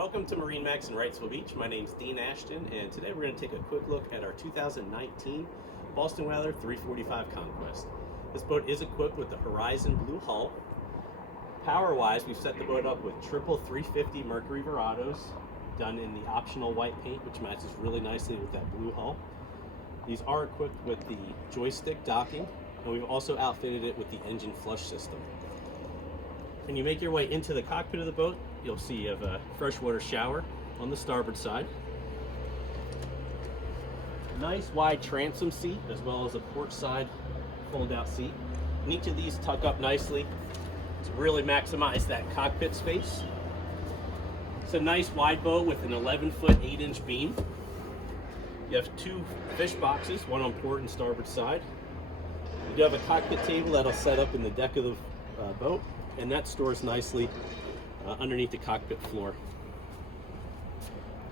Welcome to MarineMax in Wrightsville Beach. My name's Dean Ashton, and today we're going to take a quick look at our 2019 Boston Whaler 345 Conquest. This boat is equipped with the Horizon Blue hull. Power-wise, we've set the boat up with triple 350 Mercury Verados, done in the optional white paint, which matches really nicely with that blue hull. These are equipped with the joystick docking, and we've also outfitted it with the engine flush system. When you make your way into the cockpit of the boat, you'll see you have a freshwater shower on the starboard side. Nice wide transom seat, as well as a port side fold-out seat. And each of these tuck up nicely to really maximize that cockpit space. It's a nice wide boat with an 11-foot 8-inch beam. You have two fish boxes, one on port and starboard side. You do have a cockpit table that'll set up in the deck of the boat, and that stores nicely underneath the cockpit floor.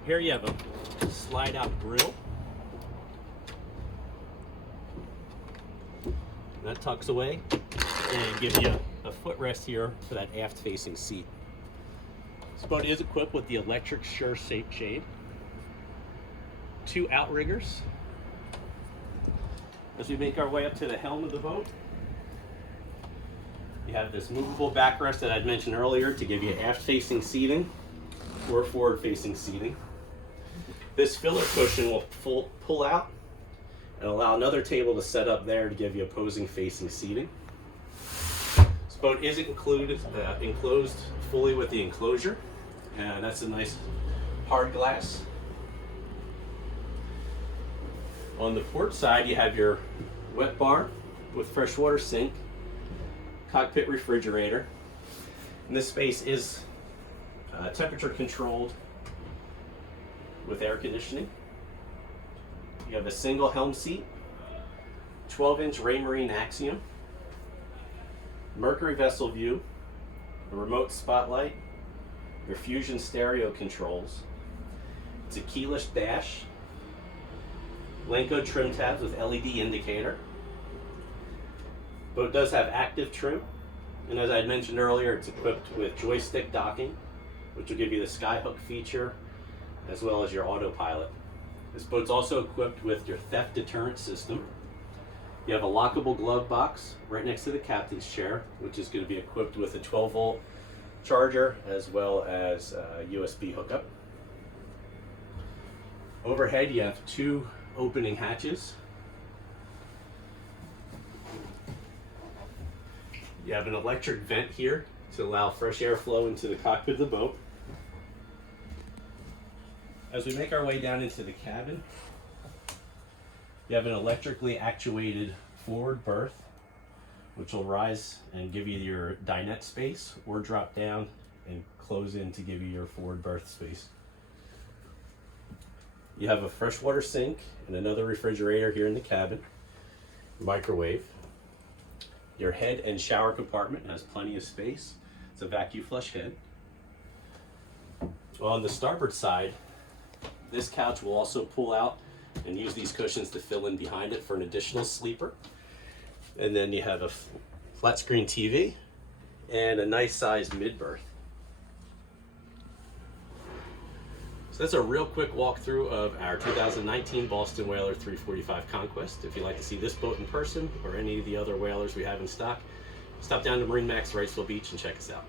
Here you have a slide out grill. That tucks away and gives you a footrest here for that aft facing seat. This boat is equipped with the electric Sure shade, two outriggers. As we make our way up to the helm of the boat, you have this movable backrest that I'd mentioned earlier to give you aft-facing seating or forward-facing seating. This filler cushion will pull out and allow another table to set up there to give you opposing-facing seating. This boat is enclosed fully with the enclosure, and that's a nice hard glass. On the port side, you have your wet bar with freshwater sink, cockpit refrigerator, and this space is temperature controlled with air conditioning. You have a single helm seat, 12-inch Raymarine Axiom, Mercury vessel view, a remote spotlight, your Fusion stereo controls. It's a keyless dash, Lenco trim tabs with LED indicator. Boat does have active trim, and as I had mentioned earlier, it's equipped with joystick docking, which will give you the skyhook feature as well as your autopilot. This boat's also equipped with your theft deterrent system. You have a lockable glove box right next to the captain's chair, which is going to be equipped with a 12-volt charger as well as a USB hookup. Overhead, you have two opening hatches. You have an electric vent here to allow fresh air flow into the cockpit of the boat. As we make our way down into the cabin, you have an electrically actuated forward berth, which will rise and give you your dinette space or drop down and close in to give you your forward berth space. You have a freshwater sink and another refrigerator here in the cabin, microwave. Your head and shower compartment has plenty of space. It's a vacuum flush head. On the starboard side, this couch will also pull out and use these cushions to fill in behind it for an additional sleeper. And then you have a flat screen TV and a nice sized mid-berth. So that's a real quick walkthrough of our 2019 Boston Whaler 345 Conquest. If you'd like to see this boat in person or any of the other whalers we have in stock, stop down to MarineMax Wrightsville Beach and check us out.